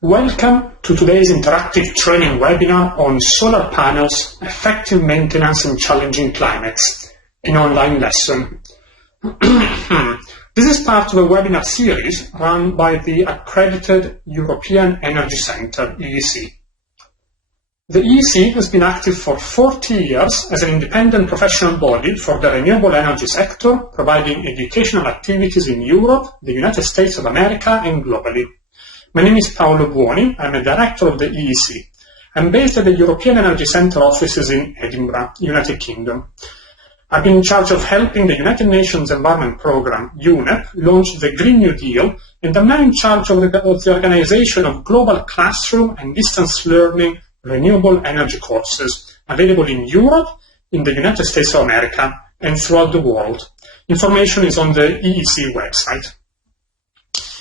Welcome to today's interactive training webinar on solar panels, effective maintenance in challenging climates, an online lesson. This is part of a webinar series run by the accredited European Energy Centre, EEC. The EEC has been active for 40 years as an independent professional body for the renewable energy sector, providing educational activities in Europe, the United States of America, and globally. My name is Paolo Buoni. I'm a director of the EEC. I'm based at the European Energy Centre offices in Edinburgh, United Kingdom. I've been in charge of helping the United Nations Environment Programme, UNEP, launch the Green New Deal, and I'm now in charge of the organisation of global classroom and distance learning renewable energy courses available in Europe, in the United States of America, and throughout the world. Information is on the EEC website.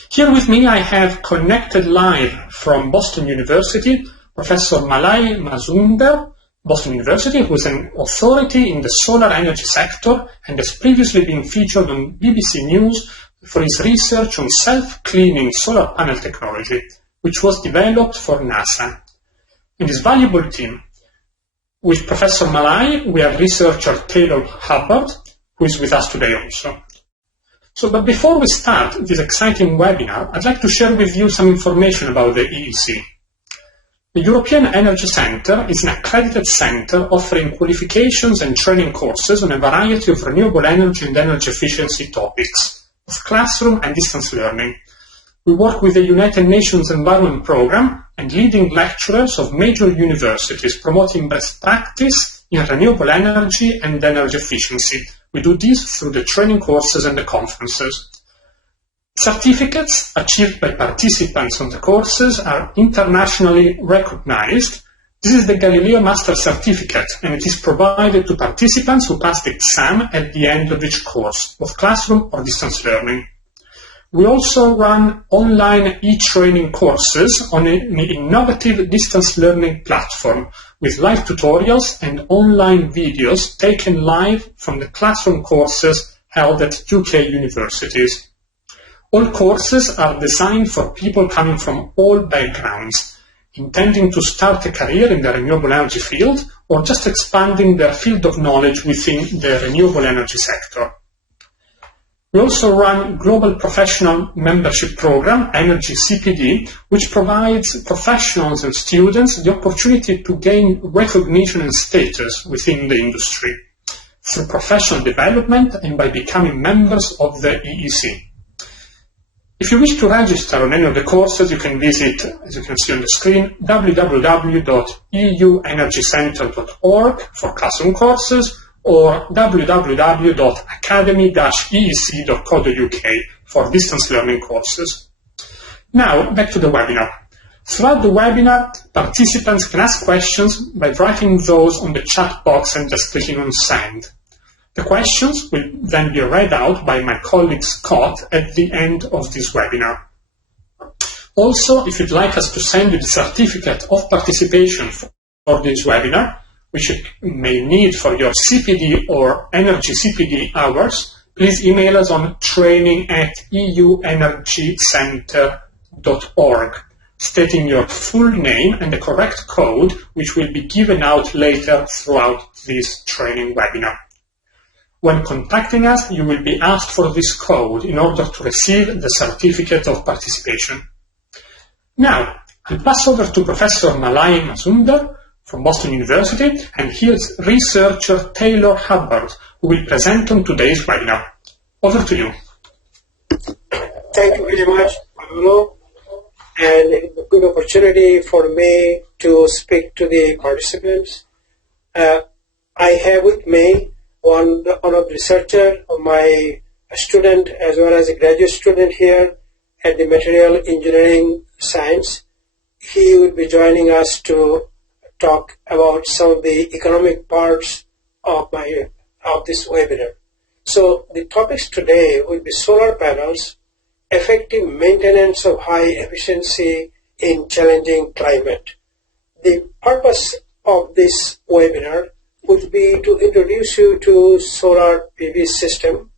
Here with me I have connected live from Boston University, Professor Malay Mazumder, Boston University, who is an authority in the solar energy sector and has previously been featured on BBC News for his research on self-cleaning solar panel technology, which was developed for NASA. In this valuable team, with Professor Malay, we have researcher Taylor Hubbard, who is with us today also. But before we start this exciting webinar, I'd like to share with you some information about the EEC. The European Energy Centre is an accredited centre offering qualifications and training courses on a variety of renewable energy and energy efficiency topics, of classroom and distance learning. We work with the United Nations Environment Programme and leading lecturers of major universities promoting best practice in renewable energy and energy efficiency. We do this through the training courses and the conferences. Certificates achieved by participants on the courses are internationally recognized. This is the Galileo Master Certificate, and it is provided to participants who pass the exam at the end of each course, both classroom or distance learning. We also run online e-training courses on an innovative distance learning platform with live tutorials and online videos taken live from the classroom courses held at UK universities. All courses are designed for people coming from all backgrounds, intending to start a career in the renewable energy field or just expanding their field of knowledge within the renewable energy sector. We also run Global Professional Membership Program, Energy CPD, which provides professionals and students the opportunity to gain recognition and status within the industry through professional development and by becoming members of the EEC. If you wish to register on any of the courses, you can visit, as you can see on the screen, www.euenergycentre.org for classroom courses, or www.academy-eec.co.uk for distance learning courses. Now, back to the webinar. Throughout the webinar, participants can ask questions by writing those on the chat box and just clicking on send. The questions will then be read out by my colleague Scott at the end of this webinar. Also, if you'd like us to send you the certificate of participation for this webinar, which you may need for your CPD or energy CPD hours, please email us on training@euenergycentre.org, stating your full name and the correct code, which will be given out later throughout this training webinar. When contacting us, you will be asked for this code in order to receive the certificate of participation. Now, I'll pass over to Professor Malay Mazumder from Boston University, and here's researcher Taylor Hubbard, who will present on today's webinar. Over to you. Thank you very much, Paolo, and a good opportunity for me to speak to the participants. I have with me one of the researcher, my student as well as a graduate student here at the Material Engineering Science. He will be joining us to talk about some of the economic parts of this webinar. So the topics today will be solar panels, effective maintenance of high efficiency in challenging climate. The purpose of this webinar would be to introduce you to solar PV system,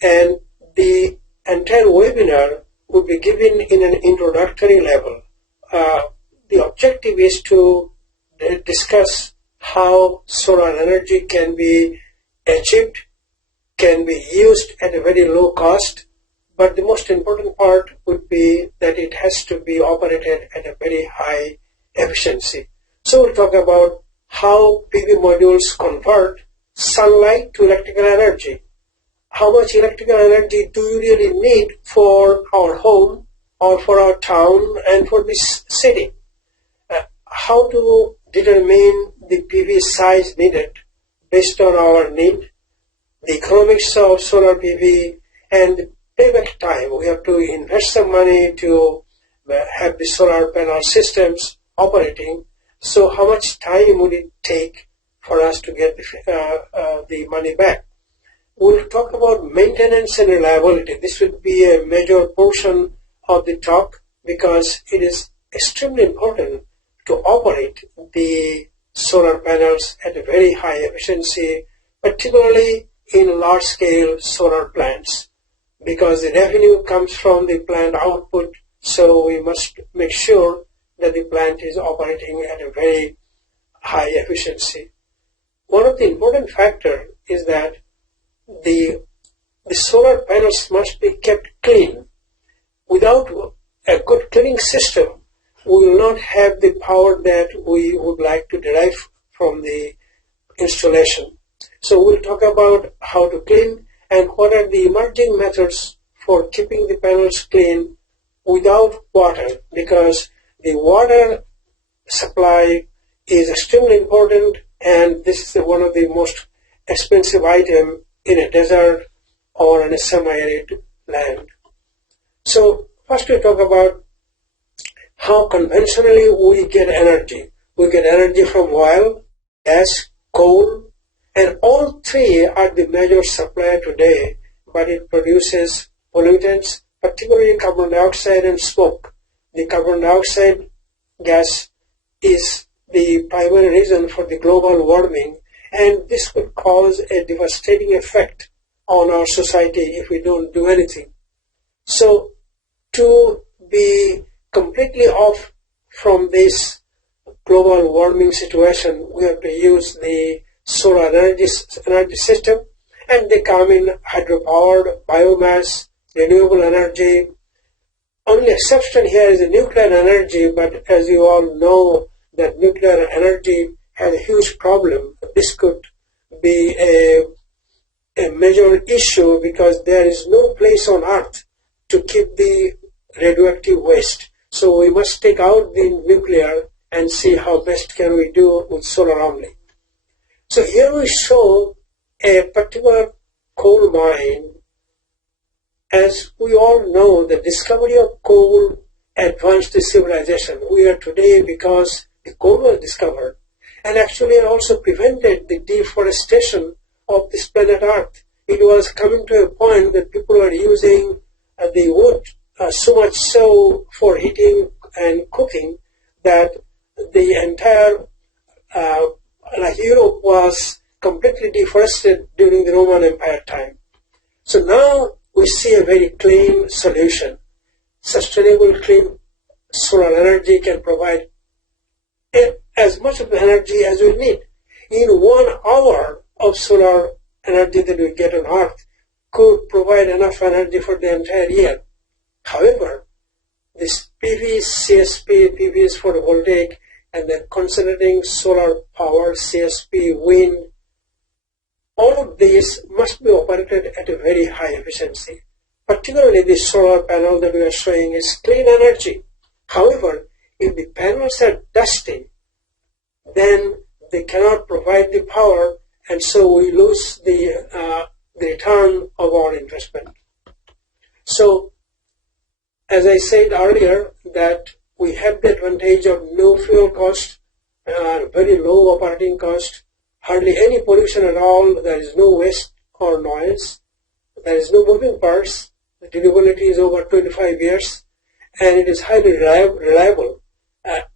and the entire webinar would be given in an introductory level the objective is to discuss how solar energy can be achieved, can be used at a very low cost, but the most important part would be that it has to be operated at a very high efficiency. So we'll talk about how PV modules convert sunlight to electrical energy. How much electrical energy do you really need for our home or for our town and for this city? How to determine the PV size needed based on our need, the economics of solar PV, and the payback time. We have to invest some money to have the solar panel systems operating. So how much time would it take for us to get the money back? We'll talk about maintenance and reliability. This will be a major portion of the talk because it is extremely important to operate the solar panels at a very high efficiency, particularly in large-scale solar plants, because the revenue comes from the plant output, so we must make sure that the plant is operating at a very high efficiency. One of the important factors is that the solar panels must be kept clean. Without a good cleaning system, we will not have the power that we would like to derive from the installation. So we'll talk about how to clean and what are the emerging methods for keeping the panels clean without water, because the water supply is extremely important, and this is one of the most expensive items in a desert or in a semi-arid land. So first we talk about how conventionally we get energy. We get energy from oil, gas, coal, and all three are the major supplier today, but it produces pollutants, particularly carbon dioxide and smoke. The carbon dioxide gas is the primary reason for the global warming, and this could cause a devastating effect on our society if we don't do anything. So to be completely off from this global warming situation, we have to use the solar energy system, and they come in hydropowered, biomass, renewable energy. Only exception here is the nuclear energy, but as you all know, that nuclear energy has a huge problem. This could be a major issue because there is no place on earth to keep the radioactive waste. So we must take out the nuclear and see how best can we do with solar only. So here we show a particular coal mine. As we all know, the discovery of coal advanced the civilization. We are today because the coal was discovered, and actually it also prevented the deforestation of this planet Earth. It was coming to a point that people were using the wood so much so for heating and cooking that the entire Europe was completely deforested during the Roman Empire time. So now we see a very clean solution. Sustainable, clean solar energy can provide as much of the energy as we need. In 1 hour of solar energy that we get on Earth could provide enough energy for the entire year. However, this PV, CSP, PV is photovoltaic, and then concentrating solar power, CSP, wind, all of these must be operated at a very high efficiency. Particularly the solar panel that we are showing is clean energy. However, if the panels are dusty, then they cannot provide the power, and so we lose the return of our investment. So, as I said earlier, that we have the advantage of no fuel cost, very low operating cost, hardly any pollution at all, there is no waste or noise, there is no moving parts, the durability is over 25 years, and it is highly reliable.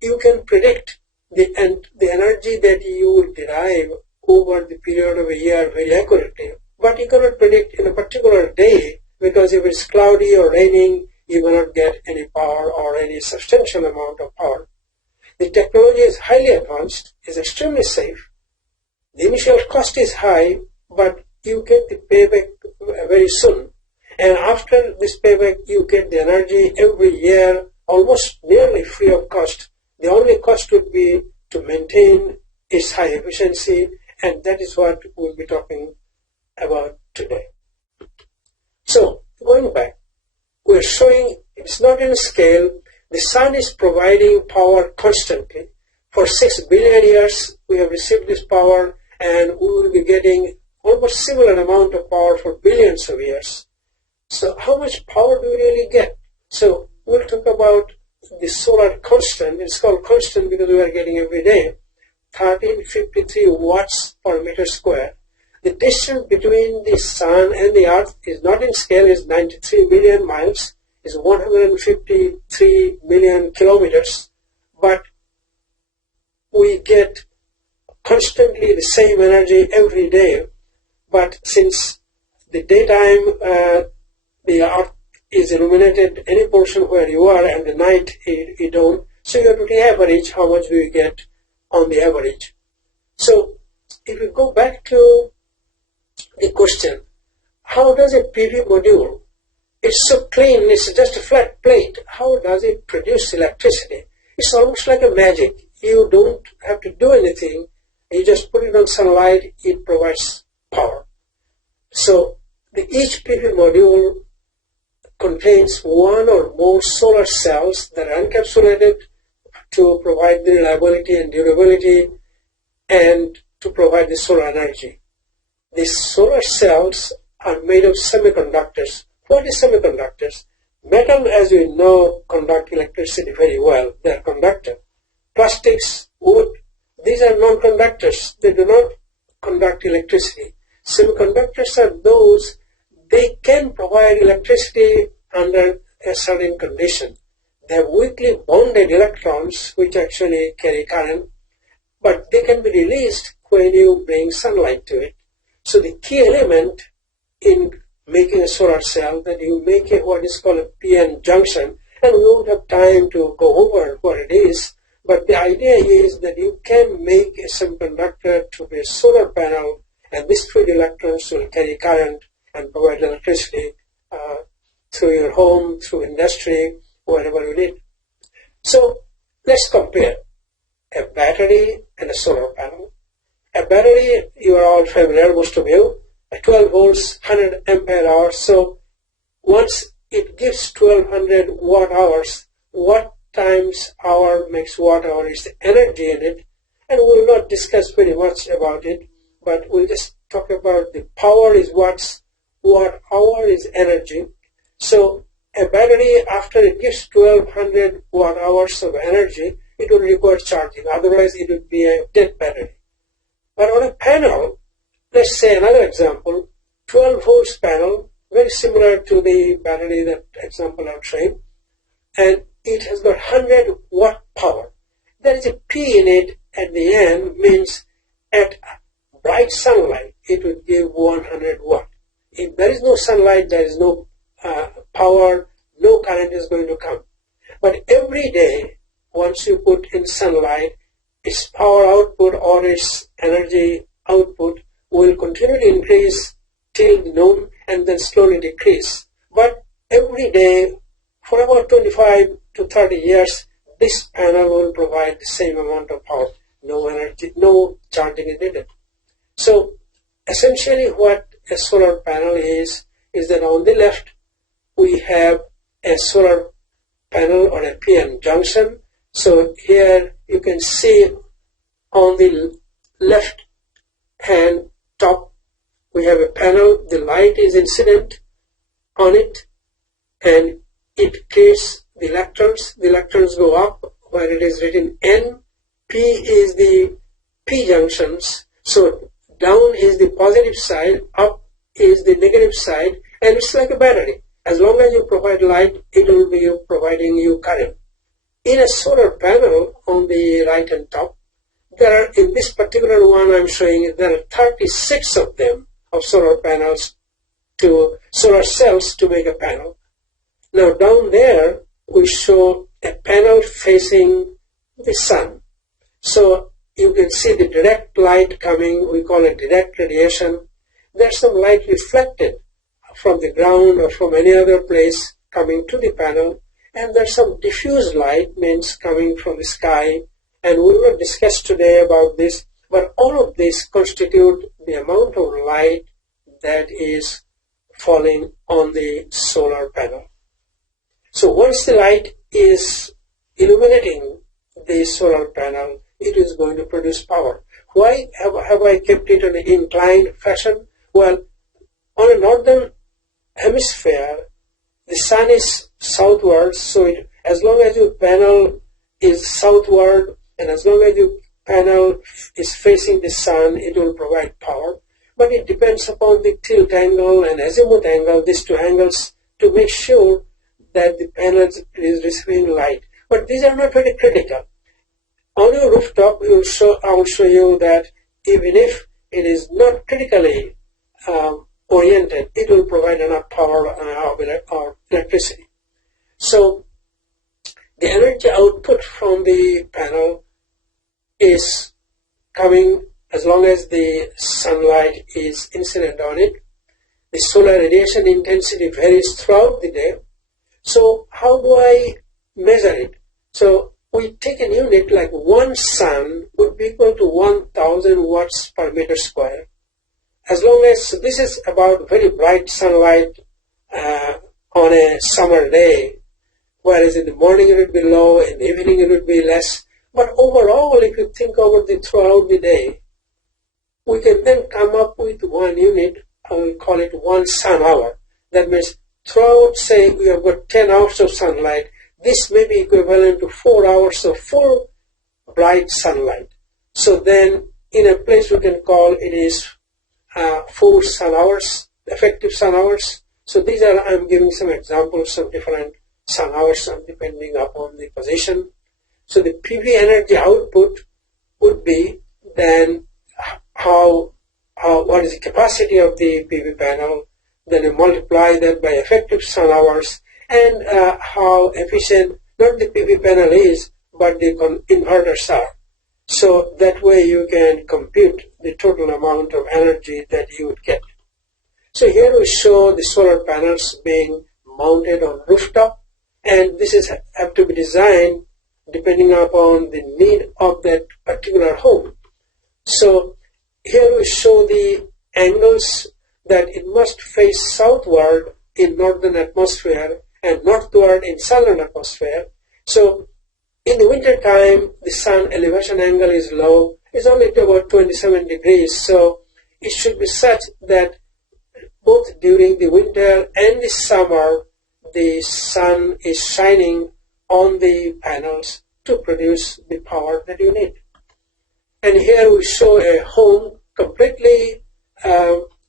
You can predict the energy that you will derive over the period of a year very accurately, but you cannot predict in a particular day, because if it's cloudy or raining, you may not get any power or any substantial amount of power. The technology is highly advanced, is extremely safe. The initial cost is high, but you get the payback very soon. And after this payback, you get the energy every year, almost nearly free of cost. The only cost would be to maintain its high efficiency, and that is what we'll be talking about today. So, going back, we're showing it's not in scale. The sun is providing power constantly. For 6 billion years, we have received this power, and we will be getting almost similar amount of power for billions of years. So how much power do we really get? So we'll talk about the solar constant. It's called constant because we are getting every day 1353 watts per meter square. The distance between the sun and the earth is not in scale, is 93 million miles, is 153 million kilometers, but we get constantly the same energy every day. But since the daytime the earth is illuminated any portion where you are, and the night you don't, so you have to average how much do you get on the average. So if you go back to the question, how does a PV module, it's so clean, it's just a flat plate, how does it produce electricity? It's almost like a magic. You don't have to do anything, you just put it on sunlight, it provides power. So each PV module contains one or more solar cells that are encapsulated to provide the reliability and durability and to provide the solar energy. These solar cells are made of semiconductors. What is semiconductors? Metal, as we know, conduct electricity very well. They are conductor. Plastics, wood, these are non-conductors. They do not conduct electricity. Semiconductors are those, they can provide electricity under a certain condition. They have weakly bonded electrons which actually carry current, but they can be released when you bring sunlight to it. So the key element in making a solar cell, that you make what is called a PN junction, and we won't have time to go over what it is, but the idea is that you can make a semiconductor to be a solar panel, and these three electrons will carry current and provide electricity through your home, through industry, wherever you need. So let's compare a battery and a solar panel. A battery, you are all familiar, most of you, 12 volts, 100 ampere hours. So once it gives 1200 watt hours, watt times hour makes watt hour is the energy in it, and we'll not discuss very much about it, but we'll just talk about the power is watts, watt hour is energy. So a battery, after it gives 1200 watt hours of energy, it will require charging, otherwise it would be a dead battery. But on a panel, let's say another example, 12 volts panel, very similar to the battery, that example I'm showing, and it has got 100 watt power. There is a P in it at the end, means at bright sunlight, it would give 100 watt. If there is no sunlight, there is no power, no current is going to come. But every day, once you put in sunlight, its power output or its energy output will continue to increase till noon and then slowly decrease. But every day, for about 25 to 30 years, this panel will provide the same amount of power. No energy, no charging is needed. So essentially what a solar panel is that on the left we have a solar panel or a PN junction. So here you can see on the left hand top we have a panel, the light is incident on it and it creates the electrons go up where it is written N, P is the P junctions, so down is the positive side, up is the negative side, and it's like a battery. As long as you provide light, it will be providing you current. In a solar panel on the right and top, there are, in this particular one I'm showing, there are 36 of them, of solar panels to solar cells to make a panel. Now down there, we show a panel facing the sun. So you can see the direct light coming, we call it direct radiation. There's some light reflected from the ground or from any other place coming to the panel, and there's some diffuse light, means coming from the sky, and we will discuss today about this, but all of this constitute the amount of light that is falling on the solar panel. So once the light is illuminating the solar panel, it is going to produce power. Why have I kept it in an inclined fashion? Well, on a northern hemisphere, the sun is southward, so as long as your panel is southward and as long as your panel is facing the sun, it will provide power. But it depends upon the tilt angle and azimuth angle, these two angles, to make sure that the panel is receiving light. But these are not very critical. On your rooftop, I will show you that even if it is not critically oriented, it will provide enough power or electricity. So the energy output from the panel is coming as long as the sunlight is incident on it. The solar radiation intensity varies throughout the day. So how do I measure it? So we take a unit like one sun would be equal to 1000 watts per meter square. As long as this is about very bright sunlight on a summer day, whereas in the morning it would be low, in the evening it would be less. But overall, if you think over throughout the day, we can then come up with one unit, I will call it 1 sun hour. That means throughout, say, we have got 10 hours of sunlight. This may be equivalent to 4 hours of full bright sunlight. So then in a place we can call it is 4 sun hours, effective sun hours. So these are, I'm giving some examples of different sun hours depending upon the position. So the PV energy output would be then what is the capacity of the PV panel, then you multiply that by effective sun hours, and how efficient not the PV panel is, but the inverters are. So that way you can compute the total amount of energy that you would get. So here we show the solar panels being mounted on rooftop, and this is have to be designed depending upon the need of that particular home. So here we show the angles that it must face southward in northern atmosphere and northward in southern atmosphere. So in the winter time, the sun elevation angle is low. It's only to about 27 degrees. So it should be such that both during the winter and the summer, the sun is shining on the panels to produce the power that you need. And here we show a home completely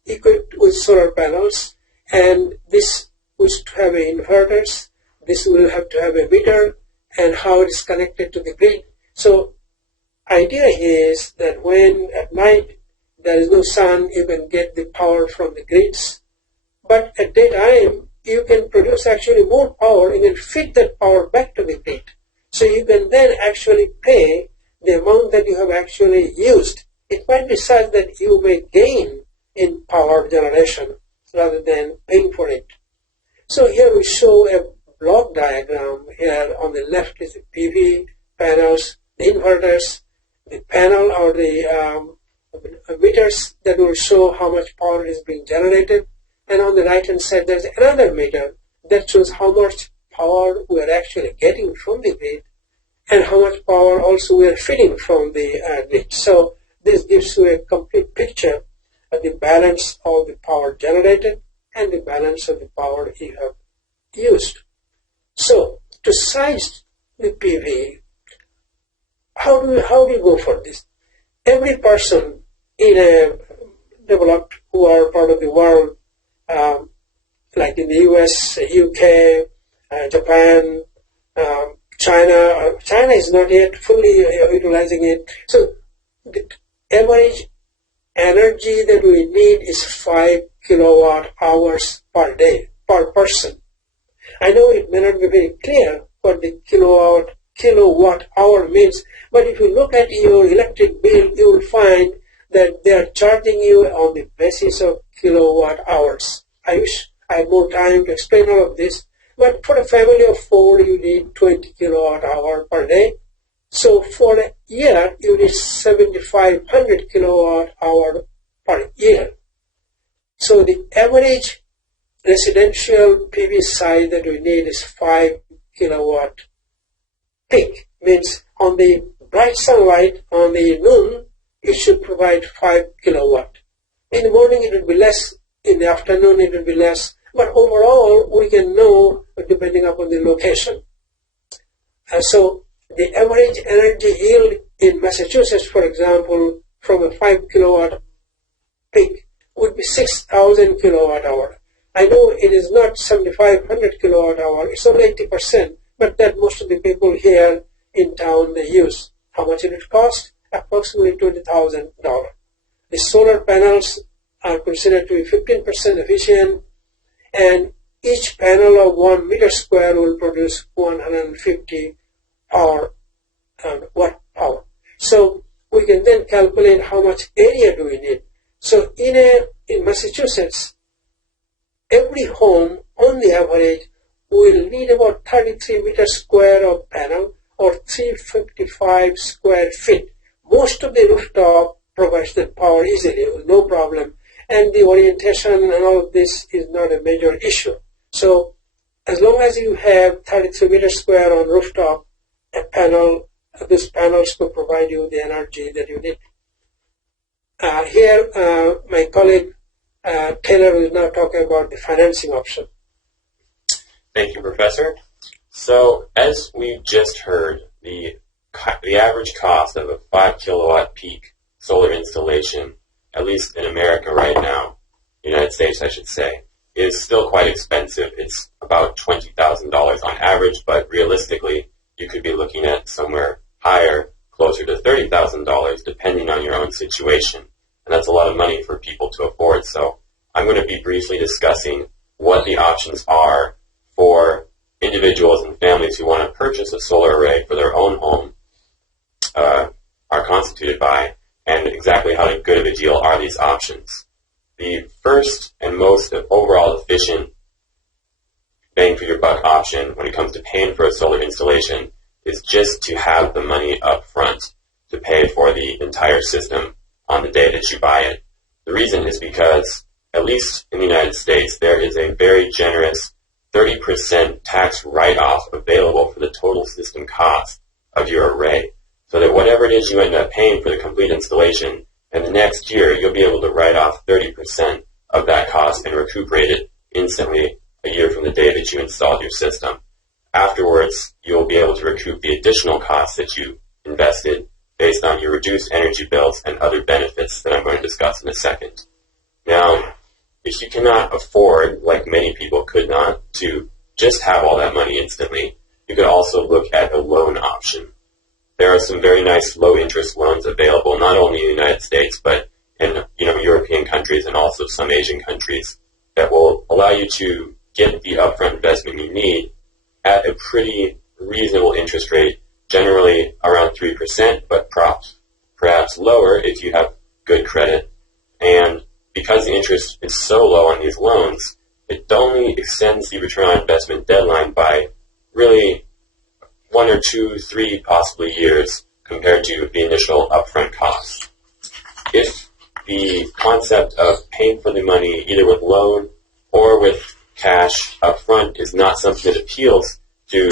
equipped with solar panels, and this will have inverters, this will have to have a meter, and how it is connected to the grid. So idea is that when at night there is no sun, you can get the power from the grids, but at daytime you can produce actually more power, you can feed that power back to the grid. So you can then actually pay the amount that you have actually used. It might be such that you may gain in power generation rather than paying for it. So here we show a block diagram. Here on the left is the PV panels, the inverters, the panel or the meters that will show how much power is being generated. And on the right hand side there's another meter that shows how much power we are actually getting from the grid and how much power also we are feeding from the grid. So this gives you a complete picture of the balance of the power generated and the balance of the power you have used. So to size the PV, how do you go for this? Every person in a developed who are part of the world, like in the US, UK, Japan, China. China is not yet fully utilizing it. So the average energy that we need is 5 kilowatt hours per day, per person. I know it may not be very clear what the kilowatt hour means, but if you look at your electric bill, you will find that they are charging you on the basis of kilowatt hours. I wish I had more time to explain all of this, but for a family of 4, you need 20 kilowatt hour per day. So for a year, you need 7,500 kilowatt hour per year. So the average residential PV size that we need is 5 kilowatt peak. Means on the bright sunlight on the noon, it should provide 5 kilowatt. In the morning it will be less, in the afternoon it will be less, but overall we can know depending upon the location. So the average energy yield in Massachusetts, for example, from a 5 kilowatt peak would be 6,000 kilowatt hour. I know it is not 7,500 kilowatt hour, it's only 80%, but that most of the people here in town they use. How much it would cost? Approximately $20,000. The solar panels are considered to be 15% efficient, and each panel of 1 meter square will produce 150 watt power. So we can then calculate how much area do we need. So in Massachusetts, every home on the average will need about 33 meters square of panel or 355 square feet. Most of the rooftop provides that power easily, no problem. And the orientation and all of this is not a major issue. So as long as you have 33 meters square on rooftop, a panel, these panels will provide you the energy that you need. Here, my colleague Taylor will now talk about the financing option. Thank you, Professor. So, as we just heard, the average cost of a 5 kilowatt peak solar installation, at least in America right now, United States I should say, is still quite expensive. It's about $20,000 on average, but realistically, you could be looking at somewhere higher, closer to $30,000, depending on your own situation. And that's a lot of money for people to afford. So I'm going to be briefly discussing what the options are for individuals and families who want to purchase a solar array for their own home are constituted by, and exactly how good of a deal are these options. The first and most overall efficient bang for your buck option when it comes to paying for a solar installation is just to have the money up front to pay for the entire system on the day that you buy it. The reason is because, at least in the United States, there is a very generous 30% tax write-off available for the total system cost of your array. So that whatever it is you end up paying for the complete installation, and the next year you'll be able to write off 30% of that cost and recuperate it instantly a year from the day that you installed your system. Afterwards, you'll be able to recoup the additional costs that you invested based on your reduced energy bills and other benefits that I'm going to discuss in a second. Now, if you cannot afford, like many people could not, to just have all that money instantly, you could also look at a loan option. There are some very nice low-interest loans available, not only in the United States, but in European countries and also some Asian countries, that will allow you to get the upfront investment you need at a pretty reasonable interest rate, generally around 3%, but perhaps lower if you have good credit. And because the interest is so low on these loans, it only extends the return on investment deadline by really 1 or 2, 3 possibly years compared to the initial upfront cost. If the concept of paying for the money either with loan or with cash upfront is not something that appeals to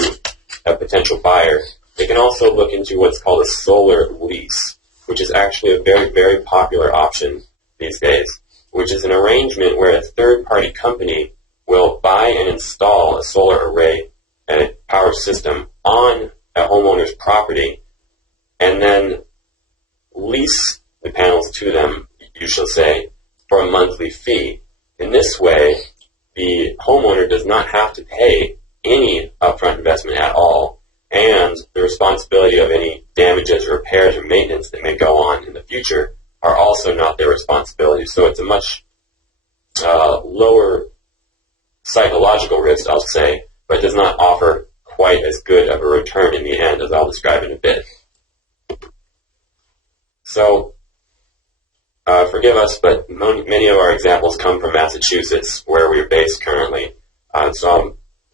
a potential buyer, they can also look into what's called a solar lease, which is actually a very, very popular option these days, which is an arrangement where a third-party company will buy and install a solar array and a power system on a homeowner's property and then lease the panels to them, you shall say, for a monthly fee. In this way, the homeowner does not have to pay any upfront investment at all, and the responsibility of any damages or repairs or maintenance that may go on in the future are also not their responsibility. So it's a much lower psychological risk, I'll say, but it does not offer quite as good of a return in the end, as I'll describe in a bit. So, forgive us, but many of our examples come from Massachusetts, where we're based currently.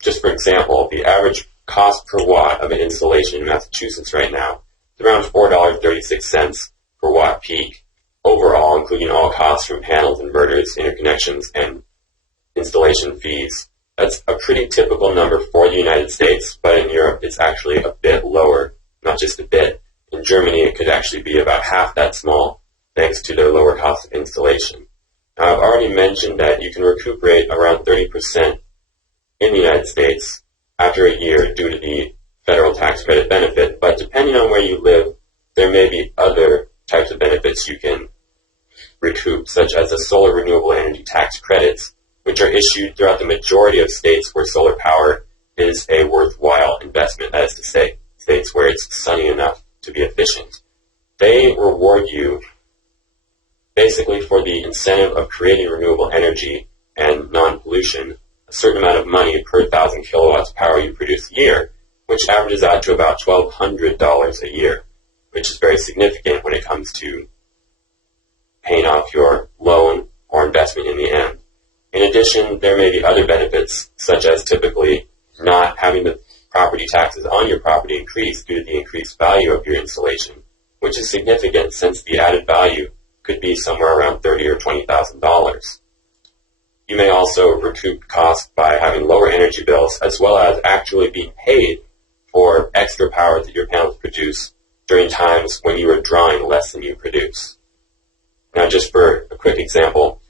Just for example, the average cost per watt of an installation in Massachusetts right now is around $4.36 per watt peak overall, including all costs from panels, inverters, interconnections, and installation fees. That's a pretty typical number for the United States, but in Europe it's actually a bit lower, not just a bit. In Germany it could actually be about half that small, thanks to their lower cost of installation. Now, I've already mentioned that you can recuperate around 30% in the United States after a year due to the federal tax credit benefit, but depending on where you live, there may be other types of benefits you can recoup, such as the solar renewable energy tax credits, which are issued throughout the majority of states where solar power is a worthwhile investment, that is to say, states where it's sunny enough to be efficient. They reward you basically for the incentive of creating renewable energy and non-pollution, a certain amount of money per 1,000 kilowatts of power you produce a year, which averages out to about $1,200 a year, which is very significant when it comes to paying off your loan or investment in the end. In addition, there may be other benefits, such as typically not having the property taxes on your property increase due to the increased value of your installation, which is significant since the added value could be somewhere around $30,000 or $20,000. You may also recoup costs by having lower energy bills, as well as actually being paid for extra power that your panels produce during times when you are drawing less than you produce. Now, just for a quick example,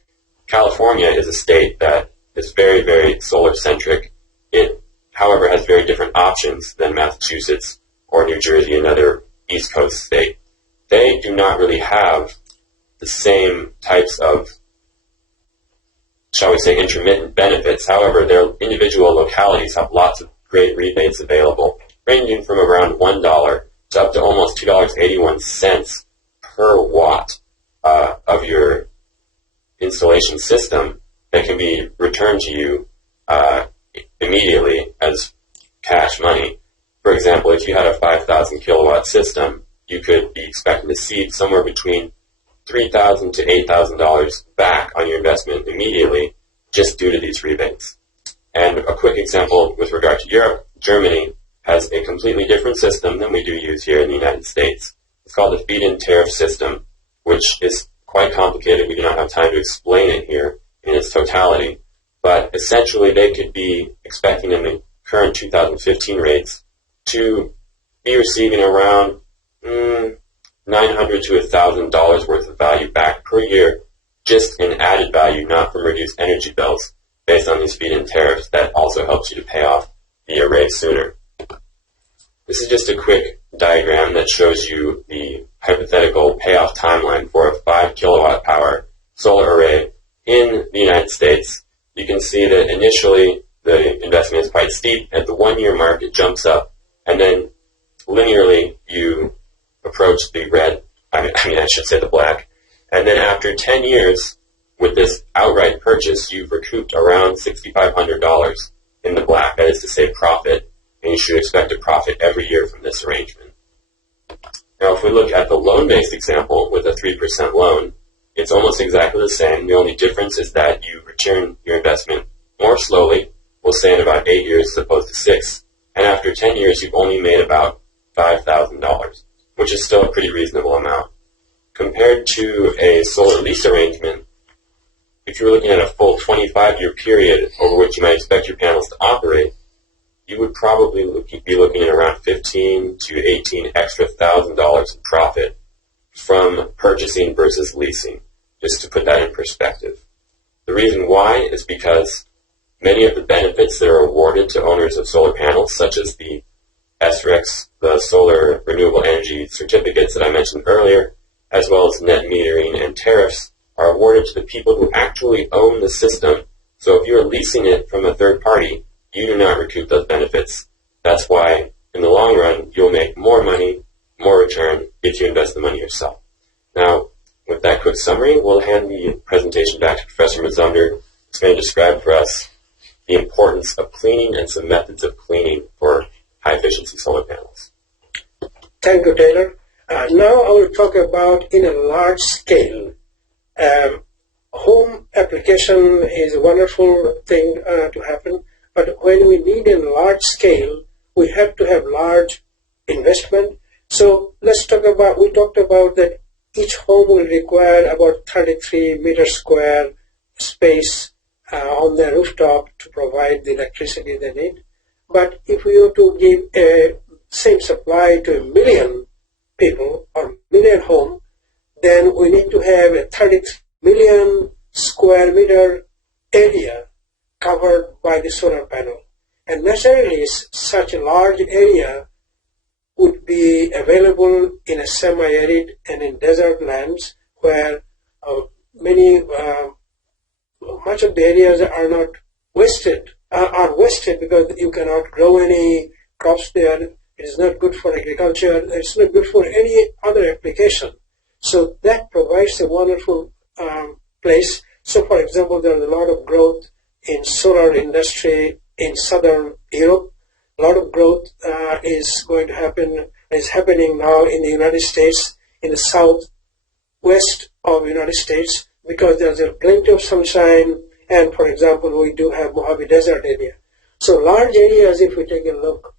California is a state that is very, very solar-centric. It, however, has very different options than Massachusetts or New Jersey, another East Coast state. They do not really have the same types of, shall we say, intermittent benefits. However, their individual localities have lots of great rebates available, ranging from around $1 to up to almost $2.81 per watt of your installation system that can be returned to you immediately as cash money. For example, if you had a 5,000 kilowatt system, you could be expecting to see somewhere between $3,000 to $8,000 back on your investment immediately just due to these rebates. And a quick example with regard to Europe, Germany has a completely different system than we do use here in the United States. It's called the feed-in tariff system, which is quite complicated. We do not have time to explain it here in its totality. But essentially, they could be expecting in the current 2015 rates to be receiving around $900 to $1,000 worth of value back per year, just in added value, not from reduced energy bills, based on these feed-in tariffs that also helps you to pay off the array sooner. This is just a quick diagram that shows you the hypothetical payoff timeline for a 5 kilowatt power solar array in the United States. You can see that initially the investment is quite steep. At the 1 year mark, it jumps up, and then linearly you approach the red, I should say the black. And then after 10 years, with this outright purchase, you've recouped around $6,500 in the black, that is to say profit, and you should expect a profit every year from this arrangement. Now, if we look at the loan-based example with a 3% loan, it's almost exactly the same. The only difference is that you return your investment more slowly, we'll say in about 8 years as opposed to 6, and after 10 years, you've only made about $5,000, which is still a pretty reasonable amount. Compared to a solar lease arrangement, if you were looking at a full 25-year period over which you might expect your panels to operate, you would probably be looking at around $15,000 to $18,000 extra in profit from purchasing versus leasing, just to put that in perspective. The reason why is because many of the benefits that are awarded to owners of solar panels, such as the SRECs, the solar renewable energy certificates that I mentioned earlier, as well as net metering and tariffs, are awarded to the people who actually own the system. So if you're leasing it from a third party, you do not recoup those benefits. That's why, in the long run, you'll make more money, more return, if you invest the money yourself. Now, with that quick summary, we'll hand the presentation back to Professor Mazumder, who's going to describe for us the importance of cleaning and some methods of cleaning for high-efficiency solar panels. Thank you, Taylor. Now I will talk about in a large scale. Home application is a wonderful thing to happen, but when we need a large scale, we have to have large investment. So let's talk about, we talked about that each home will require about 33 meter square space on the rooftop to provide the electricity they need. But if we were to give a same supply to 1 million people or 1 million home, then we need to have a 33 million square meter area covered by the solar panel. And naturally, such a large area would be available in a semi-arid and in desert lands where much of the areas are not wasted, are wasted because you cannot grow any crops there. It is not good for agriculture. It's not good for any other application. So that provides a wonderful place. So, for example, there is a lot of growth in solar industry in southern Europe. A lot of growth is happening now in the United States, in the southwest of the United States, because there's plenty of sunshine, and for example, we do have Mojave Desert area. So large areas, if we take a look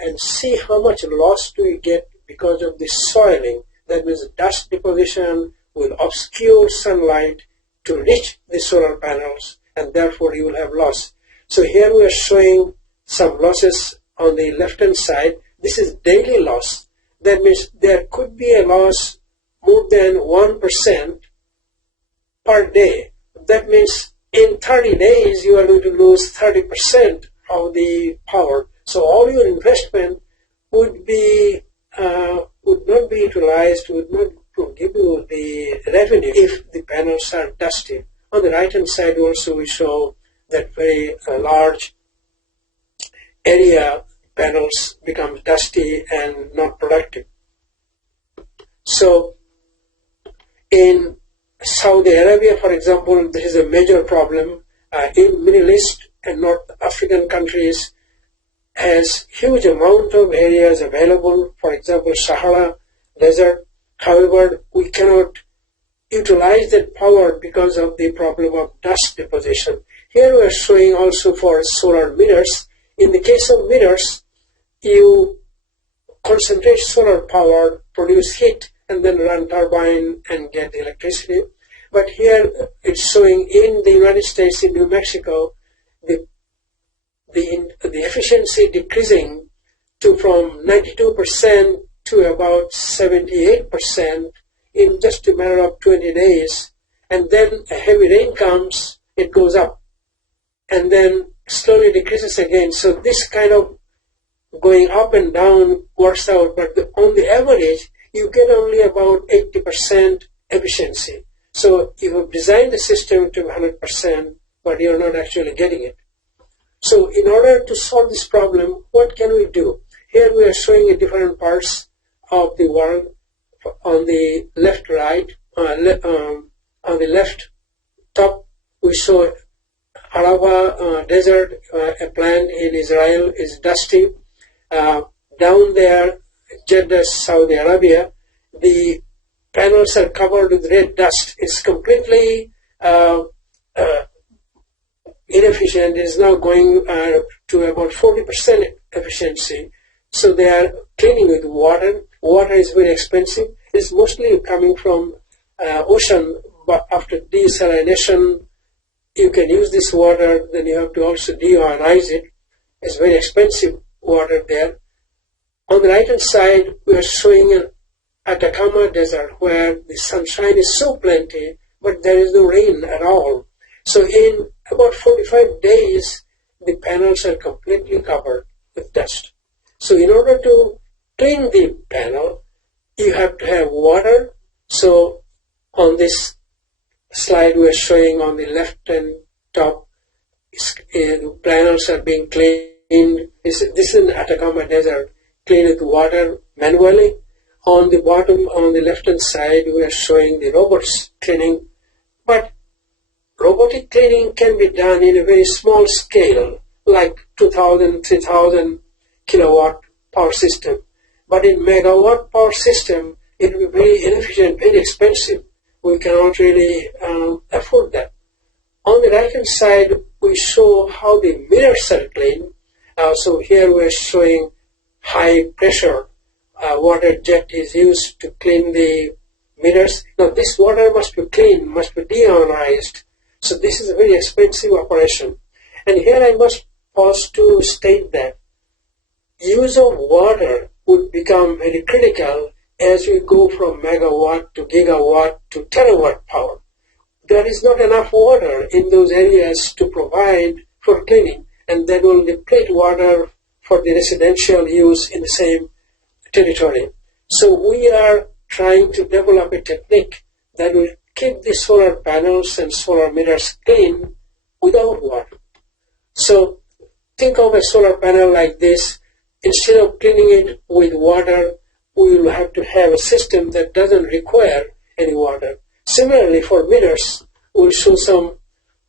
and see how much loss do we get because of the soiling, that means dust deposition will obscure sunlight to reach the solar panels, and therefore you will have loss. So here we are showing some losses on the left-hand side. This is daily loss. That means there could be a loss more than 1% per day. That means in 30 days you are going to lose 30% of the power. So all your investment would not be utilized, would not give you the revenue if the panels are dusty. On the right-hand side also we show that very large area panels become dusty and not productive. So in Saudi Arabia, for example, this is a major problem. In Middle East and North African countries has huge amount of areas available, for example, Sahara Desert. However, we cannot utilize that power because of the problem of dust deposition. Here we are showing also for solar mirrors. In the case of mirrors, you concentrate solar power, produce heat, and then run turbine and get electricity. But here it's showing in the United States, in New Mexico, the efficiency decreasing from 92% to about 78% in just a matter of 20 days. And then a heavy rain comes, it goes up, and then slowly decreases again. So this kind of going up and down works out, but on the average, you get only about 80% efficiency. So you have designed the system to 100%, but you're not actually getting it. So in order to solve this problem, what can we do? Here we are showing the different parts of the world. On the left, right, on the left top, we show Arava Desert, a plant in Israel is dusty. Down there, Jeddah, Saudi Arabia, the panels are covered with red dust. It's completely inefficient. It's now going to about 40% efficiency. So they are cleaning with water. Water is very expensive. It's mostly coming from ocean, but after desalination, you can use this water, then you have to also deionize it. It's very expensive water there. On the right-hand side, we are showing an Atacama Desert where the sunshine is so plenty, but there is no rain at all. So in about 45 days, the panels are completely covered with dust. So in order to clean the panel, you have to have water. So on this slide, we are showing on the left and top, panels are being cleaned. This is an Atacama Desert, cleaned with water manually. On the bottom, on the left-hand side, we are showing the robots cleaning. But robotic cleaning can be done in a very small scale, like 2,000, 3,000 kilowatt power system. But in megawatt power system, it will be very inefficient, very expensive. We cannot really afford that. On the right-hand side, we show how the mirrors are cleaned. So here we are showing high pressure water jet is used to clean the mirrors. Now this water must be cleaned, must be deionized. So this is a very expensive operation. And here I must pause to state that use of water would become very critical as we go from megawatt to gigawatt to terawatt power. There is not enough water in those areas to provide for cleaning, and that will deplete water for the residential use in the same territory. So we are trying to develop a technique that will keep the solar panels and solar mirrors clean without water. So think of a solar panel like this. Instead of cleaning it with water, we will have to have a system that doesn't require any water. Similarly, for mirrors, we'll show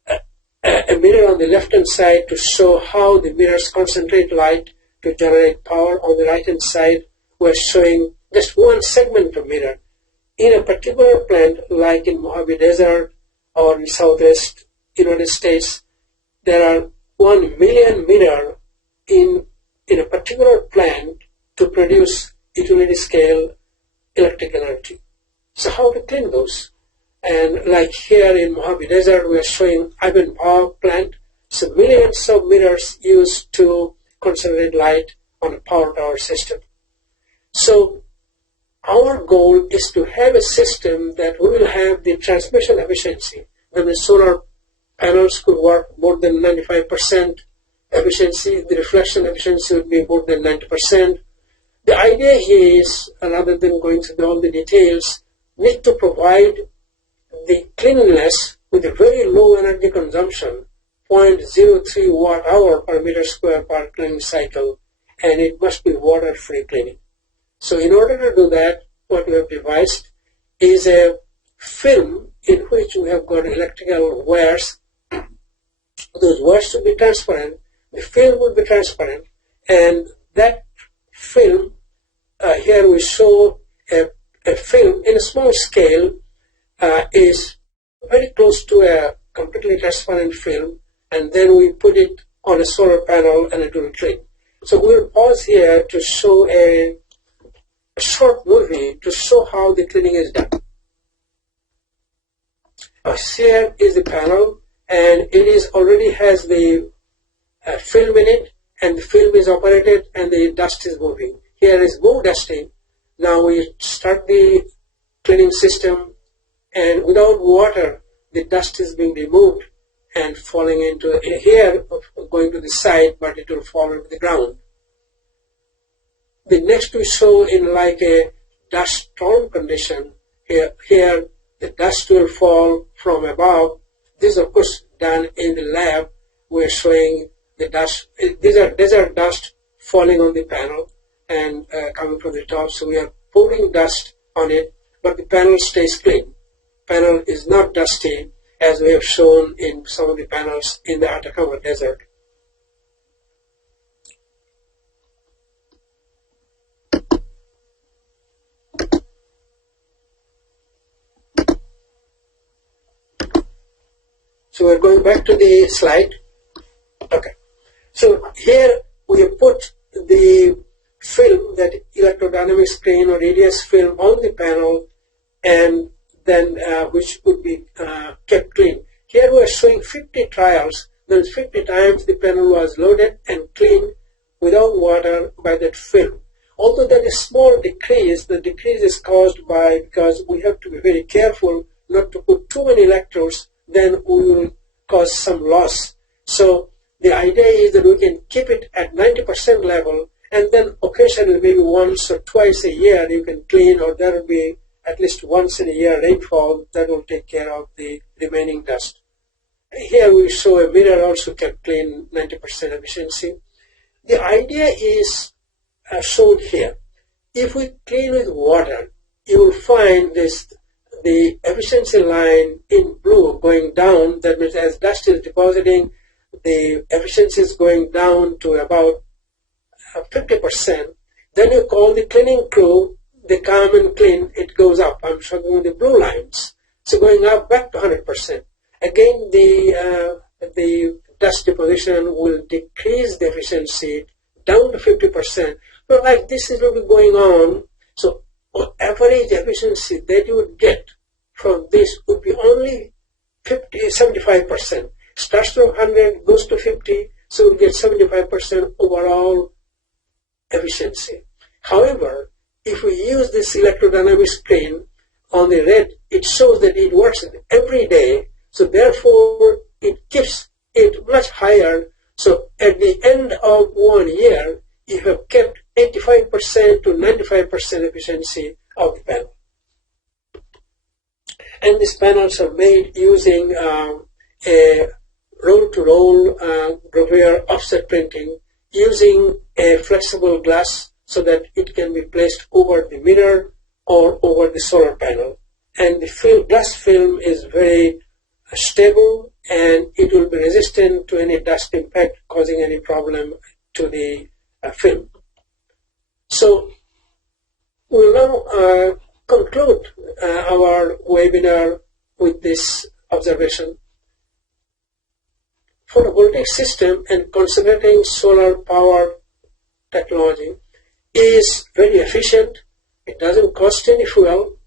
a mirror on the left-hand side to show how the mirrors concentrate light to generate power. On the right-hand side, we're showing just one segment of mirror. In a particular plant, like in Mojave Desert or in Southwest United States, there are 1 million mirror in a particular plant to produce utility-scale electric energy. So how to clean those? And like here in Mojave Desert, we are showing Ivan Power Plant. So millions of mirrors used to concentrate light on a power tower system. So our goal is to have a system that we will have the transmission efficiency. When the solar panels could work more than 95% efficiency, the reflection efficiency would be more than 90%. The idea here is, rather than going through all the details, need to provide the cleanliness with a very low energy consumption, 0.03 watt hour per meter square per cleaning cycle, and it must be water-free cleaning. So in order to do that, what we have devised is a film in which we have got electrical wires. Those wires should be transparent, the film will be transparent, and that film, here we show a film in a small scale, is very close to a completely transparent film, and then we put it on a solar panel and it will clean. So we'll pause here to show a short movie to show how the cleaning is done. Here is the panel, and it is already has the film in it, and the film is operated and the dust is moving. Here is move dusting. Now we start the cleaning system, and without water, the dust is being removed and falling into here, going to the side, but it will fall into the ground. The next we show in like a dust storm condition. Here the dust will fall from above. This is of course done in the lab. We're showing the dust. These are desert dust falling on the panel and coming from the top. So we are pouring dust on it, but the panel stays clean. Panel is not dusty, as we have shown in some of the panels in the Atacama Desert. So we're going back to the slide. Okay. So here we have put the film, that electrodynamic screen or ADS film, on the panel, and then which would be kept clean. Here we are showing 50 trials. Those 50 times the panel was loaded and cleaned without water by that film. Although there is small decrease, the decrease is caused by, because we have to be very careful not to put too many electrodes, then we will cause some loss. So the idea is that we can keep it at 90% level, and then occasionally, maybe once or twice a year, you can clean, or there will be at least once in a year rainfall that will take care of the remaining dust. Here we show a mirror also kept clean, 90% efficiency. The idea is shown here. If we clean with water, you will find this the efficiency line in blue going down, that means as dust is depositing, the efficiency is going down to about 50%. Then you call the cleaning crew, they come and clean, it goes up. I'm showing the blue lines. So going up back to 100%. Again, the dust deposition will decrease the efficiency down to 50%. But like this is will be going on. So average efficiency that you would get from this would be only 75%. Starts from 100, goes to 50, so we'll get 75% overall efficiency. However, if we use this electrodynamic screen on the red, it shows that it works every day, so therefore it keeps it much higher. So at the end of 1 year, you have kept 85% to 95% efficiency of the panel. And these panels are made using a roll-to-roll gravure offset printing, using a flexible glass so that it can be placed over the mirror or over the solar panel. And the glass film is very stable, and it will be resistant to any dust impact causing any problem to the film. So we'll now conclude our webinar with this observation. Photovoltaic system and concentrating solar power technology is very efficient. It doesn't cost any fuel.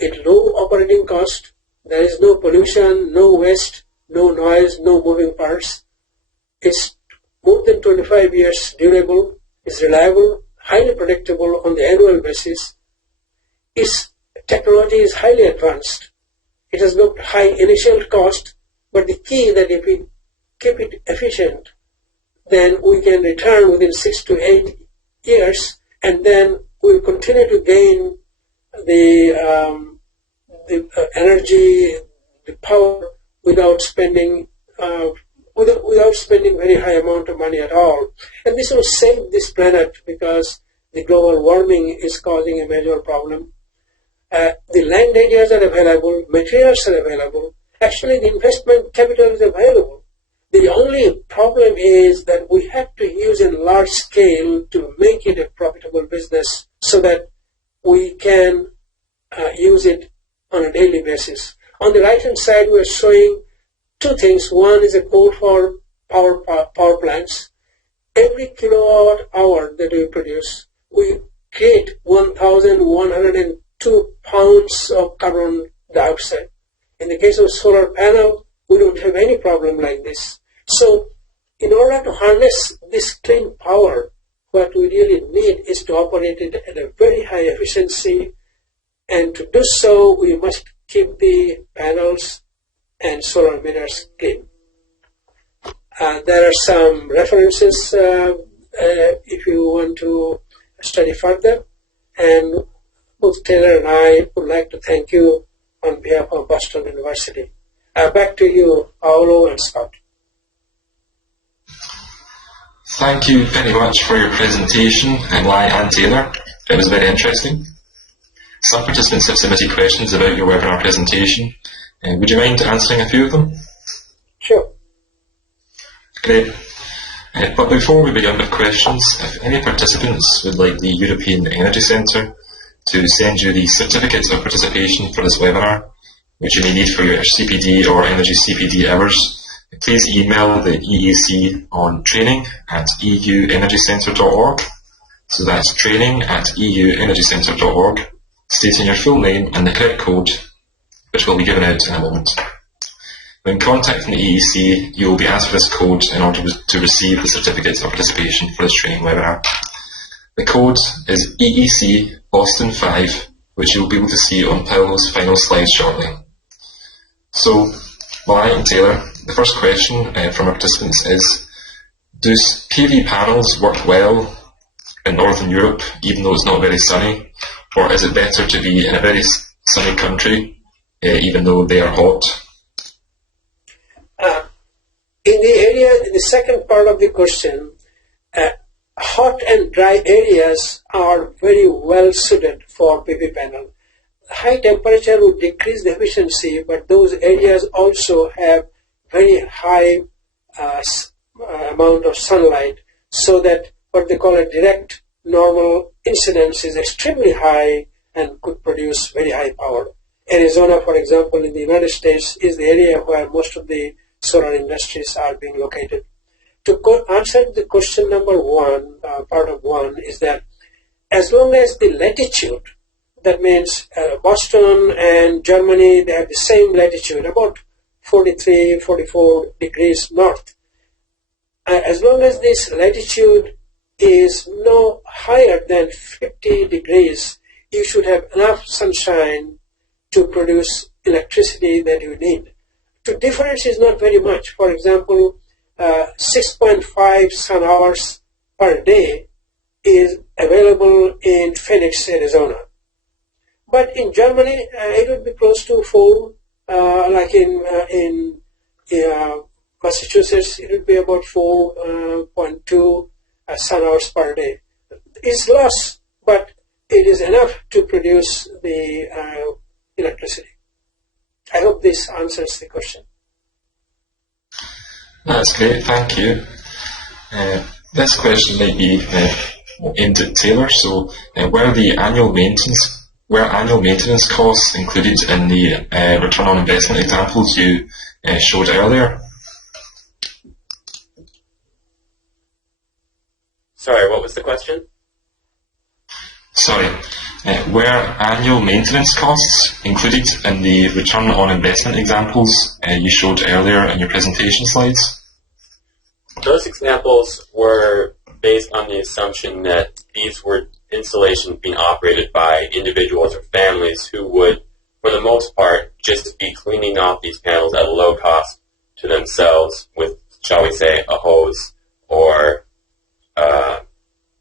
It's low operating cost. There is no pollution, no waste, no noise, no moving parts. It's more than 25 years durable. It's reliable, highly predictable on the annual basis. Its technology is highly advanced. It has got high initial cost, but the key that if we keep it efficient, then we can return within 6 to 8 years, and then we'll continue to gain the energy, the power, without spending very high amount of money at all. And this will save this planet, because the global warming is causing a major problem. The land areas are available, materials are available. Actually, the investment capital is available. The only problem is that we have to use in large scale to make it a profitable business, so that we can use it on a daily basis. On the right hand side, we are showing two things. One is a code for power plants. Every kilowatt hour that we produce, we create 1,102 pounds of carbon dioxide. In the case of solar panel, we don't have any problem like this. So in order to harness this clean power, what we really need is to operate it at a very high efficiency. And to do so, we must keep the panels and solar mirrors clean. There are some references if you want to study further. And both Taylor and I would like to thank you on behalf of Boston University. Back to you, Paolo and Scott. Thank you very much for your presentation, Lai and Taylor. It was very interesting. Some participants have submitted questions about your webinar presentation. Would you mind answering a few of them? Sure. Great. But before we begin with questions, if any participants would like the European Energy Centre to send you the certificates of participation for this webinar, which you may need for your CPD or Energy CPD hours, please email the EEC on training@euenergycentre.org. So that's training@euenergycentre.org, stating your full name and the correct code, which will be given out in a moment. When contacting the EEC, you will be asked for this code in order to receive the certificates of participation for this training webinar. The code is EEC Boston 5, which you will be able to see on Paolo's final slide shortly. So, Lai and Taylor, the first question from our participants is, do PV panels work well in Northern Europe, even though it's not very sunny? Or is it better to be in a very sunny country, even though they are hot? In the second part of the question, hot and dry areas are very well suited for PV panel. high temperature would decrease the efficiency, but those areas also have very high amount of sunlight, so that what they call a direct normal incidence is extremely high and could produce very high power. Arizona, for example, in the United States, is the area where most of the solar industries are being located. To answer the question number one, part of one, is that as long as the latitude, that means Boston and Germany, they have the same latitude, about 43, 44 degrees north. As long as this latitude is no higher than 50 degrees, you should have enough sunshine to produce electricity that you need. The difference is not very much. For example, 6.5 sun hours per day is available in Phoenix, Arizona. But in Germany, it would be close to 4, like in Massachusetts, it would be about 4.2 sun hours per day. It's less, but it is enough to produce the electricity. I hope this answers the question. That's great, thank you. This question might be aimed at Taylor. So, were annual maintenance costs included in the return on investment examples you showed earlier? Sorry, what was the question? Sorry, were annual maintenance costs included in the return on investment examples you showed earlier in your presentation slides? Those examples were based on the assumption that these were installations being operated by individuals or families who would, for the most part, just be cleaning off these panels at a low cost to themselves with, shall we say, a hose or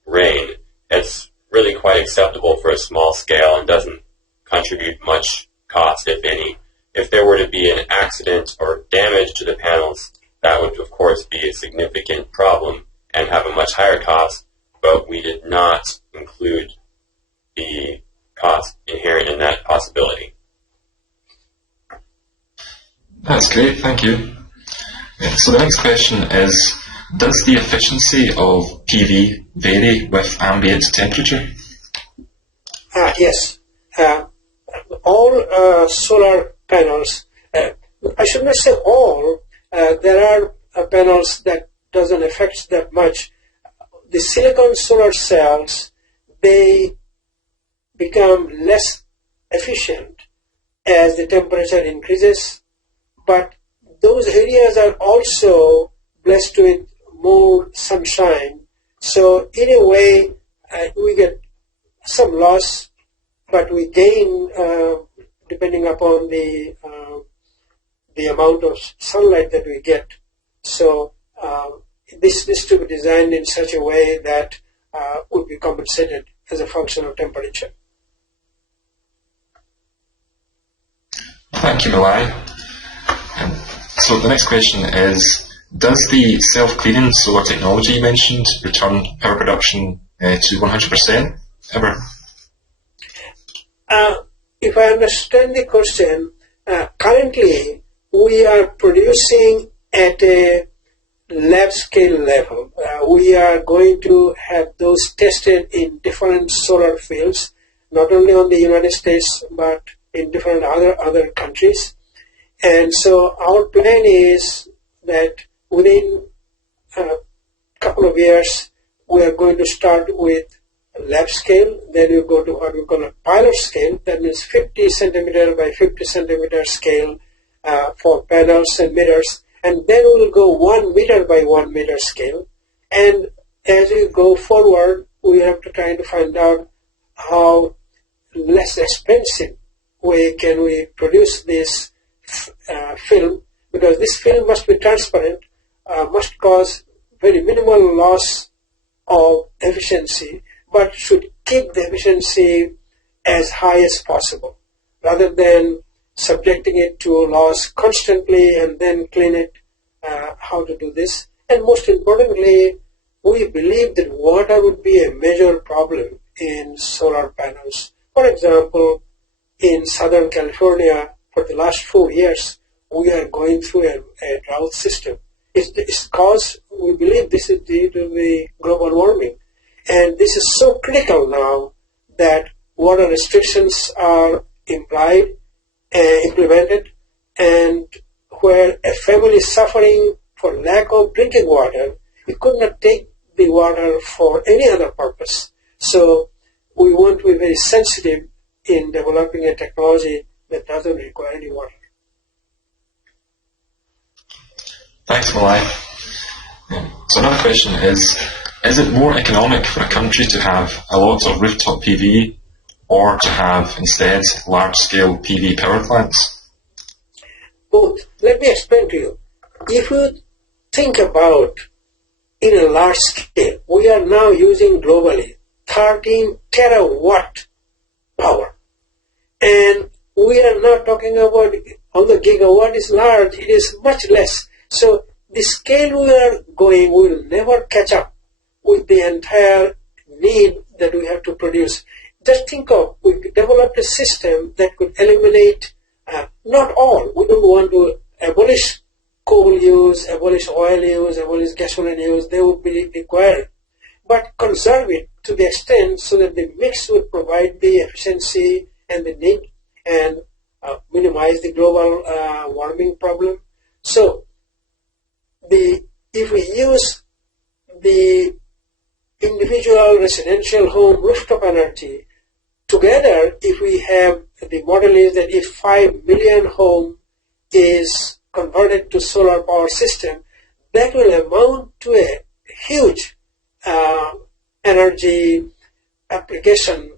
rain. It's really quite acceptable for a small scale and doesn't contribute much cost, if any. If there were to be an accident or damage to the panels, that would, of course, be a significant problem and have a much higher cost, but we did not include the cost inherent in that possibility. That's great, thank you. So the next question is, does the efficiency of PV vary with ambient temperature? Yes. All solar panels, I should not say all, there are panels that doesn't affect that much. The silicon solar cells, they become less efficient as the temperature increases, but those areas are also blessed with more sunshine. So in a way, we get some loss, but we gain depending upon the amount of sunlight that we get. So this needs to be designed in such a way that would be compensated as a function of temperature. Thank you, Malai. So the next question is, does the self-cleaning solar technology you mentioned return power production to 100% ever? If I understand the question, currently we are producing at a lab scale level. We are going to have those tested in different solar fields, not only on the United States, but in different other countries. And so our plan is that within a couple of years, we are going to start with lab scale, then you go to what we call a pilot scale, that means 50 centimeter by 50 centimeter scale for panels and mirrors, and then we will go 1 meter by 1 meter scale. And as we go forward, we have to try to find out how less expensive way can we produce this film, because this film must be transparent, must cause very minimal loss of efficiency, but should keep the efficiency as high as possible, rather than subjecting it to loss constantly and then clean it. How to do this? And most importantly, we believe that water would be a major problem in solar panels. For example, in Southern California for the last 4 years, we are going through a drought system. It's caused, we believe this is due to the global warming. And this is so critical now that water restrictions are implemented, and where a family is suffering for lack of drinking water, we could not take the water for any other purpose. So we want to be very sensitive in developing a technology that doesn't require any water. Thanks, Malai. So another question is it more economic for a country to have a lot of rooftop PV or to have instead large-scale PV power plants? Both. Let me explain to you. If you think about in a large scale, we are now using globally 13 terawatt power. And we are not talking about, although gigawatt is large, it is much less. So the scale we are going will never catch up with the entire need that we have to produce. Just think of, we developed a system that could eliminate, not all, we don't want to abolish coal use, abolish oil use, abolish gasoline use, they would be required. But conserve it to the extent so that the mix would provide the efficiency and the need and minimize the global warming problem. So, if we use the individual residential home rooftop energy together, if we have, the model is that if 5 million home is converted to solar power system, that will amount to a huge energy application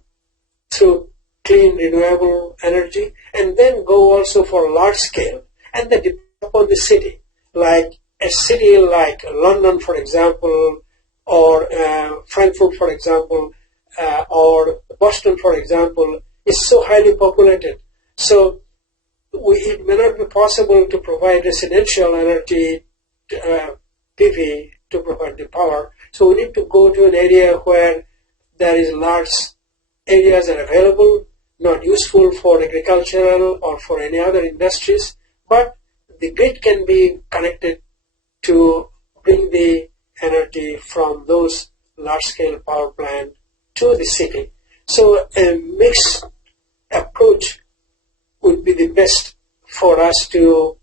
through clean renewable energy, and then go also for large scale. And that depends upon the city. Like a city like London, for example, or Frankfurt, for example, or Boston, for example, is so highly populated. So it may not be possible to provide residential energy, PV, to provide the power. So we need to go to an area where there is large areas that are available, not useful for agricultural or for any other industries, but the grid can be connected to bring the energy from those large-scale power plants to the city. So a mixed approach would be the best for us to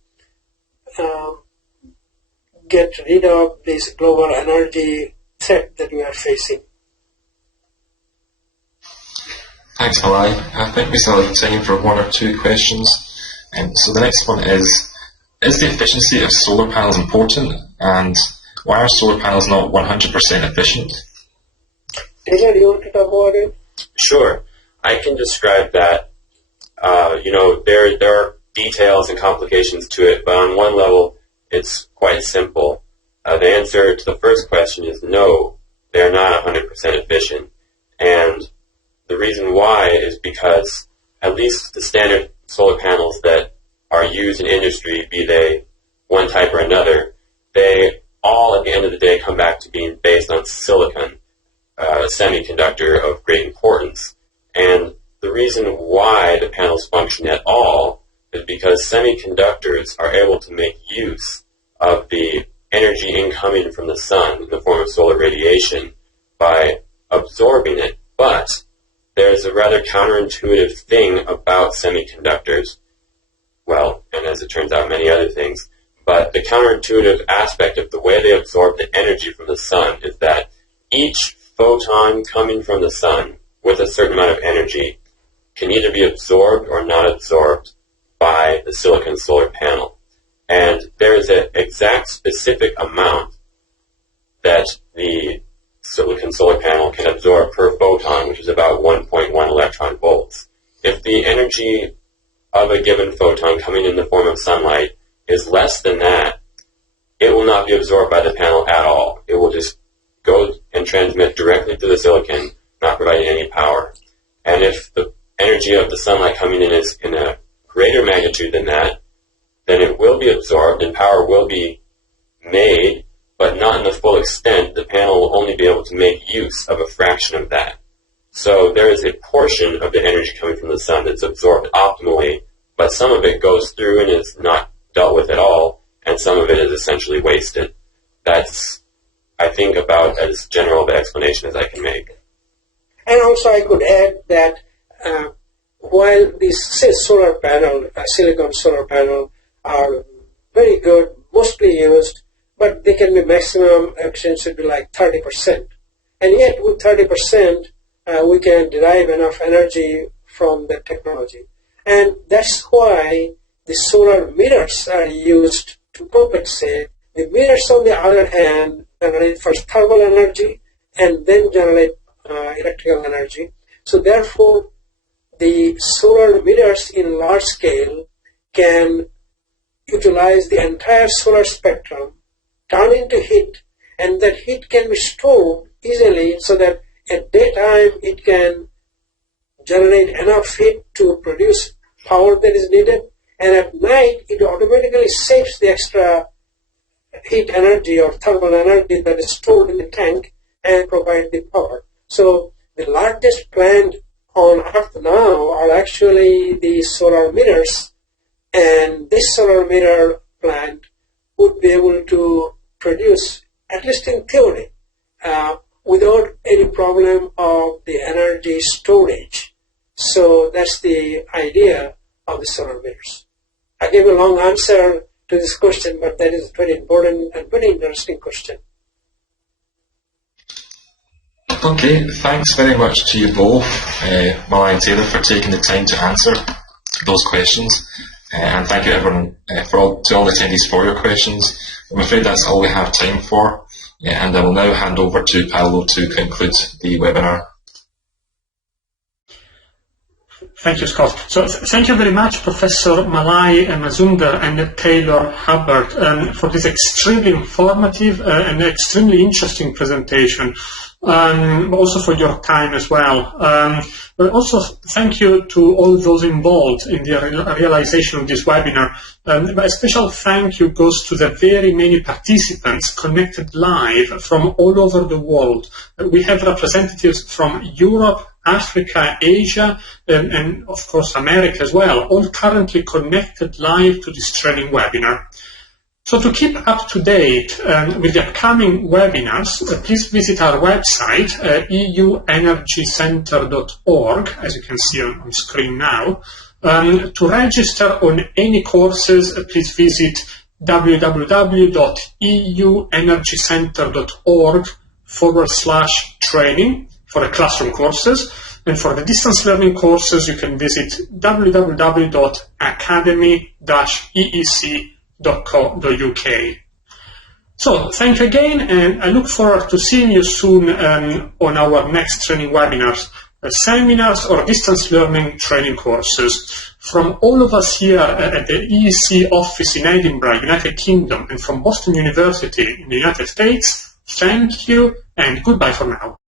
get rid of this global energy threat that we are facing. Thanks, Malai. I think we still have time for one or two questions. So the next one is the efficiency of solar panels important, and why are solar panels not 100% efficient? Taylor, do you want to talk about it? Sure. I can describe that. There are details and complications to it, but on one level, it's quite simple. The answer to the first question is no, they're not 100% efficient. And the reason why is because at least the standard solar panels that are used in industry, be they one type or another, they all at the end of the day come back to being based on silicon, a semiconductor of great importance. And the reason why the panels function at all is because semiconductors are able to make use of the energy incoming from the sun in the form of solar radiation by absorbing it. But there's a rather counterintuitive thing about semiconductors, well, and as it turns out, many other things, but the counterintuitive aspect of the way they absorb the energy from the sun is that each photon coming from the sun with a certain amount of energy can either be absorbed or not absorbed by the silicon solar panel. And there is an exact specific amount that the silicon solar panel can absorb per photon, which is about 1.1 electron volts. If the energy of a given photon coming in the form of sunlight is less than that, it will not be absorbed by the panel at all. It will just go and transmit directly to the silicon, not providing any power. And if the energy of the sunlight coming in is in a greater magnitude than that, then it will be absorbed and power will be made, but not in the full extent. The panel will only be able to make use of a fraction of that. So there is a portion of the energy coming from the sun that's absorbed optimally, but some of it goes through and is not dealt with at all, and some of it is essentially wasted. That's, I think, about as general of an explanation as I can make. And also I could add that while these solar panel, silicon solar panel are very good, mostly used, but they can be maximum efficiency would be like 30%. And yet with 30%, we can derive enough energy from the technology. And that's why the solar mirrors are used to compensate. The mirrors, on the other hand, generate first thermal energy and then generate electrical energy. So therefore, the solar mirrors in large scale can utilize the entire solar spectrum, turn into heat, and that heat can be stored easily so that at daytime it can generate enough heat to produce power that is needed, and at night it automatically saves the extra heat energy or thermal energy that is stored in the tank and provide the power. So the largest plant on Earth now are actually the solar mirrors, and this solar mirror plant would be able to produce, at least in theory, without any problem of the energy storage. So that's the idea of the solar mirrors. I gave a long answer to this question, but that is a very important and very interesting question. Okay, thanks very much to you both, Malai and Taylor, for taking the time to answer those questions. And thank you everyone to all the attendees for your questions. I'm afraid that's all we have time for, and I will now hand over to Paolo to conclude the webinar. Thank you, Scott. So thank you very much, Professor Malai Mazumdar and Taylor Hubbard, for this extremely informative and extremely interesting presentation. Also for your time as well. But also thank you to all those involved in the realization of this webinar. But a special thank you goes to the very many participants connected live from all over the world. We have representatives from Europe, Africa, Asia, and of course America as well, all currently connected live to this training webinar. So to keep up to date with the upcoming webinars, please visit our website, euenergycenter.org, as you can see on screen now. To register on any courses, please visit www.euenergycenter.org/training for the classroom courses. And for the distance learning courses, you can visit www.academy-eec.co.uk. So, thank you again, and I look forward to seeing you soon on our next training webinars, seminars, or distance learning training courses. From all of us here at the EEC office in Edinburgh, United Kingdom, and from Boston University in the United States, thank you and goodbye for now.